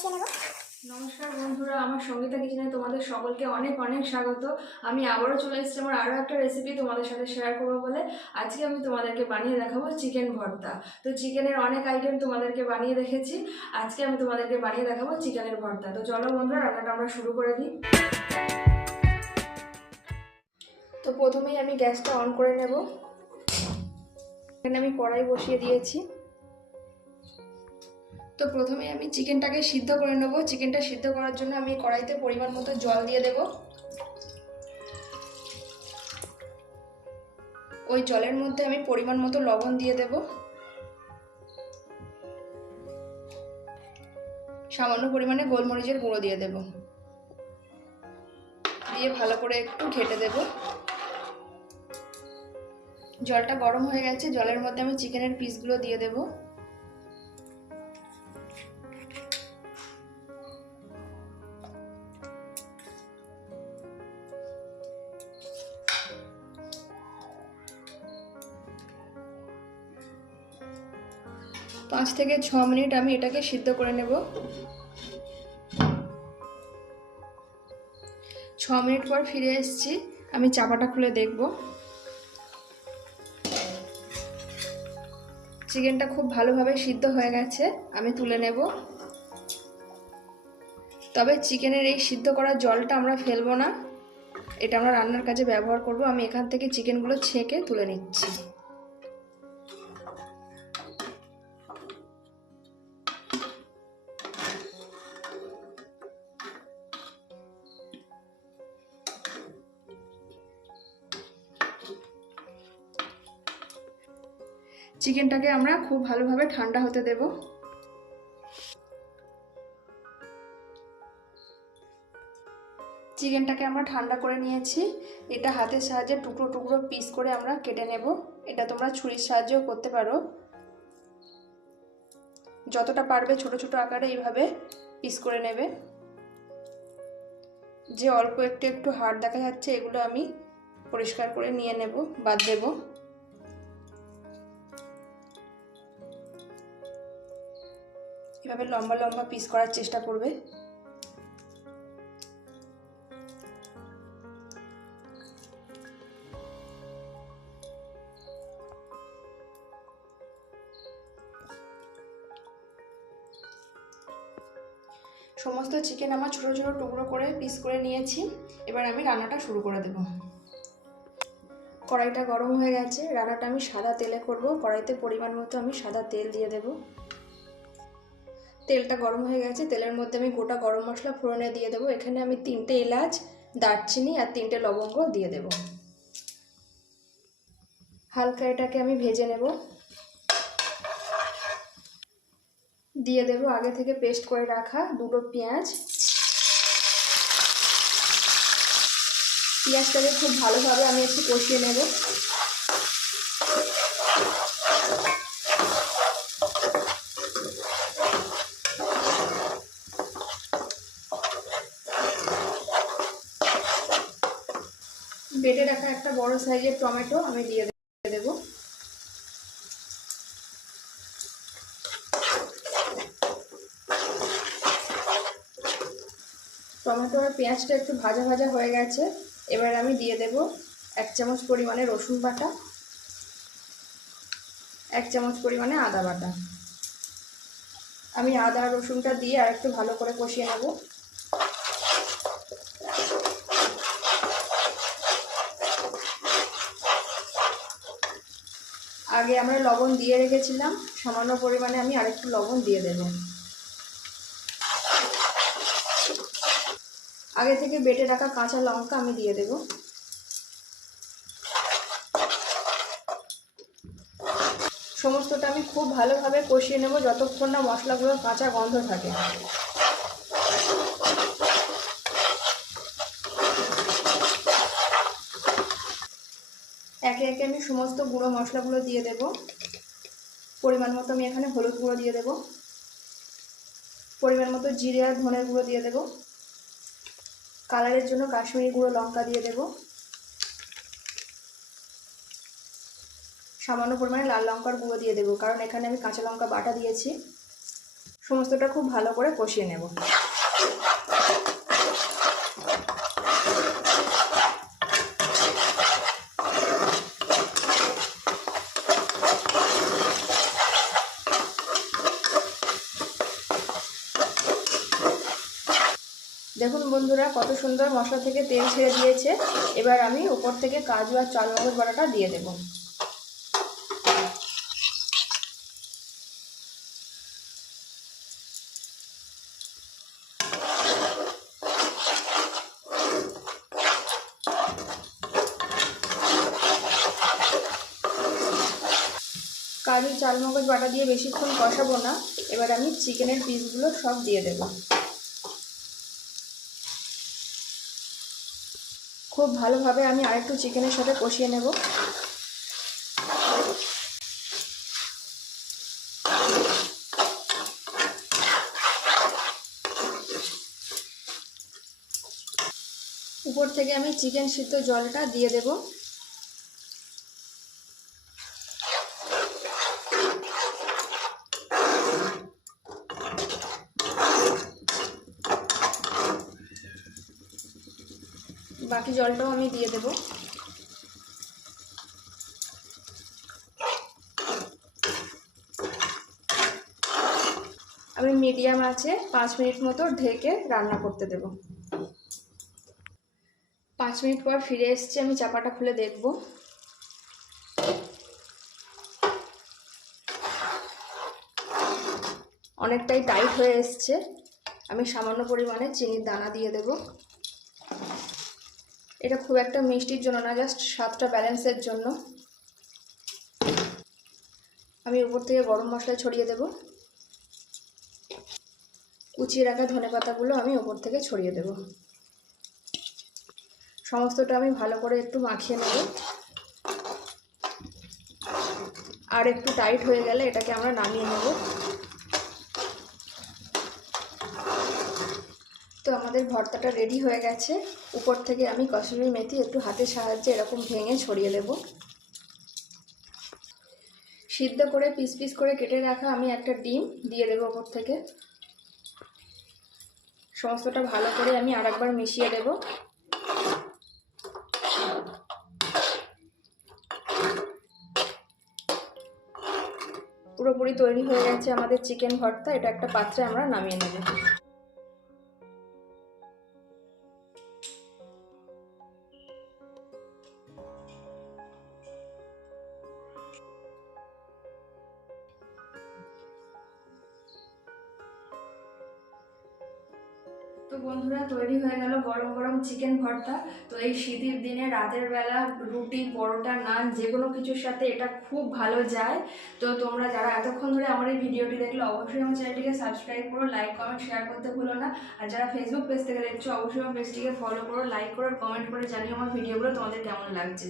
কষিয়ে নেব। নমস্কার বন্ধুরা, আমার সঙ্গীতা কিচেনে তোমাদের সকলকে অনেক অনেক স্বাগত। আমি আবারও চলে এসেছি আমার আরও একটা রেসিপি তোমাদের সাথে শেয়ার করবো বলে। আজকে আমি তোমাদেরকে বানিয়ে দেখাবো চিকেন ভর্তা। তো চিকেনের অনেক আইটেম তোমাদেরকে বানিয়ে রেখেছি, আজকে আমি তোমাদেরকে বানিয়ে দেখাবো চিকেনের ভর্তা। তো চলো বন্ধুরা, রান্নাটা আমরা শুরু করে দিই। তো প্রথমেই আমি গ্যাসটা অন করে নেব। এখানে আমি কড়াই বসিয়ে দিয়েছি। তো প্রথমে আমি চিকেনটাকে সিদ্ধ করে নেব। চিকেনটা সিদ্ধ করার জন্য আমি কড়াইতে পরিমাণ মতো জল দিয়ে দেব। ওই জলের মধ্যে আমি পরিমাণ মতো লবণ দিয়ে দেব, সামান্য পরিমাণে গোলমরিচের গুঁড়ো দিয়ে দেব, দিয়ে ভালো করে একটু ঘেটে দেব। জলটা গরম হয়ে গেছে, জলের মধ্যে আমি চিকেনের পিসগুলো দিয়ে দেব। পাঁচ থেকে 6 মিনিট আমি এটাকে সিদ্ধ করে নেব। 6 মিনিট পর ফিরে এসেছি, আমি চাপাটা খুলে দেখব। চিকেনটা খুব ভালোভাবে সিদ্ধ হয়ে গেছে, আমি তুলে নেব। তবে চিকেনের এই সিদ্ধ করা জলটা আমরা ফেলবো না, এটা আমরা রান্নার কাজে ব্যবহার করব। আমি এখান থেকে চিকেনগুলো ছেঁকে তুলে নিচ্ছি। চিকেনটাকে আমরা খুব ভালোভাবে ঠান্ডা হতে দেব। চিকেনটাকে আমরা ঠান্ডা করে নিয়েছি। এটা হাতের সাহায্যে টুকরো টুকরো পিস করে আমরা কেটে নেব। এটা তোমরা ছুরির সাহায্যেও করতে পারো। যতটা পারবে ছোট ছোট আকারে এইভাবে পিস করে নেবে। যে অল্প একটু একটু হাড় দেখা যাচ্ছে, এগুলো আমি পরিষ্কার করে নিয়ে নেব, বাদ দেব। এভাবে লম্বা লম্বা পিস করার চেষ্টা করবে। সমস্ত চিকেন আমার ছোট ছোট টুকরো করে পিস করে নিয়েছি। এবার আমি রান্নাটা শুরু করে দেব। কড়াইটা গরম হয়ে গেছে, রান্নাটা আমি সাদা তেলে করব। কড়াইতে পরিমাণ মতো আমি সাদা তেল দিয়ে দেব। তেলটা গরম হয়ে গেছে, তেলের মধ্যে আমি গোটা গরম মশলা ফোড়নে দিয়ে দেবো। এখানে আমি 3টে এলাচ, দারচিনি আর 3টে লবঙ্গ দিয়ে দেব। হালকা এটাকে আমি ভেজে নেব। দিয়ে দেব আগে থেকে পেস্ট করে রাখা 2টো পেঁয়াজ। পেঁয়াজটাকে খুব ভালোভাবে আমি একটু কষিয়ে নেব। বেটে রাখা একটা বড় সাইজের টমেটো আমি দিয়ে দেব। টমেটো আর পেঁয়াজটা একটু ভাজা ভাজা হয়ে গেছে। এবার আমি দিয়ে দেব 1 চামচ পরিমাণে রসুন বাটা, 1 চামচ পরিমাণে আদা বাটা। আমি আদা আর রসুনটা দিয়ে আর একটু ভালো করে কষিয়ে নেব। আগে আমরা লবণ দিয়ে রেখেছিলাম, সামান্য পরিমাণে আমি আরেকটু লবণ দিয়ে দেব। আগে থেকে বেটে রাখা কাঁচা লঙ্কা আমি দিয়ে দেব। সমস্তটা আমি খুব ভালোভাবে কষিয়ে নেব যতক্ষণ না মশলাগুলোর কাঁচা গন্ধ থাকে। একে একে আমি সমস্ত গুঁড়ো মশলাগুলো দিয়ে দেব। পরিমাণ মতো আমি এখানে হলুদ গুঁড়ো দিয়ে দেব, পরিমাণ মতো জিরে আর ধনের গুঁড়ো দিয়ে দেব, কালারের জন্য কাশ্মীরি গুঁড়ো লঙ্কা দিয়ে দেব, সামান্য পরিমাণে লাল লঙ্কার গুঁড়ো দিয়ে দেবো, কারণ এখানে আমি কাঁচা লঙ্কা বাটা দিয়েছি। সমস্তটা খুব ভালো করে কষিয়ে নেব। দেখুন বন্ধুরা, কত সুন্দর মশলা থেকে তেল ছেড়ে দিয়েছে। এবার আমি উপর থেকে কাজু আর চালমগজ বাটাটা দিয়ে দেব। কাজু চালমগজ বাটা দিয়ে বেশিক্ষণ কষাবো না। এবার আমি চিকেনের পিসগুলো সব দিয়ে দেব। খুব ভালোভাবে আমি আরেকটু চিকেনের সাথে কষিয়ে নেব। উপর থেকে আমি চিকেন সিদ্ধ জলটা দিয়ে দেব। বাকি জলটাও আমি দিয়ে দেব। আমি মিডিয়াম আঁচে 5 মিনিট মতো ঢেকে রান্না করতে দেব। 5 মিনিট পর ফিরে এসেছি, আমি চাপাটা খুলে দেখব। অনেকটাই টাইট হয়ে এসছে। আমি সামান্য পরিমাণে চিনির দানা দিয়ে দেব। এটা খুব একটা মিষ্টির জন্য না, জাস্ট স্বাদটা ব্যালেন্সের জন্য। আমি উপর থেকে গরম মশলা ছড়িয়ে দেব। কুচিয়ে রাখা ধনেপাতাগুলো আমি উপর থেকে ছড়িয়ে দেব। সমস্তটা আমি ভালো করে একটু মাখিয়ে নেব। আর একটু টাইট হয়ে গেলে এটাকে আমরা নামিয়ে নেব। তো আমাদের ভর্তাটা রেডি হয়ে গেছে। উপর থেকে আমি কসুরি মেথি একটু হাতের সাহায্যে এরকম ভেঙে ছড়িয়ে দেব। সিদ্ধ করে পিস পিস করে কেটে রাখা আমি একটা ডিম দিয়ে দেবো উপর থেকে। সমস্তটা ভালো করে আমি আরেকবার মিশিয়ে দেব। পুরোপুরি তৈরি হয়ে গেছে আমাদের চিকেন ভর্তা। এটা একটা পাত্রে আমরা নামিয়ে নেব। তো বন্ধুরা, তৈরি হয়ে গেল গরম গরম চিকেন ভর্তা। তো এই শীতের দিনে রাতের বেলা রুটি, পরোটা, নান যে কোনো কিছুর সাথে এটা খুব ভালো যায়। তো তোমরা যারা এতক্ষণ ধরে আমার এই ভিডিওটি দেখলে অবশ্যই আমার চ্যানেলটিকে সাবস্ক্রাইব করো, লাইক কমেন্ট শেয়ার করতে ভুলো না। আর যারা ফেসবুক পেজ থেকে দেখছো অবশ্যই আমার পেজটিকে ফলো করো, লাইক করো, কমেন্ট করে জানিও আমার ভিডিওগুলো তোমাদের কেমন লাগছে।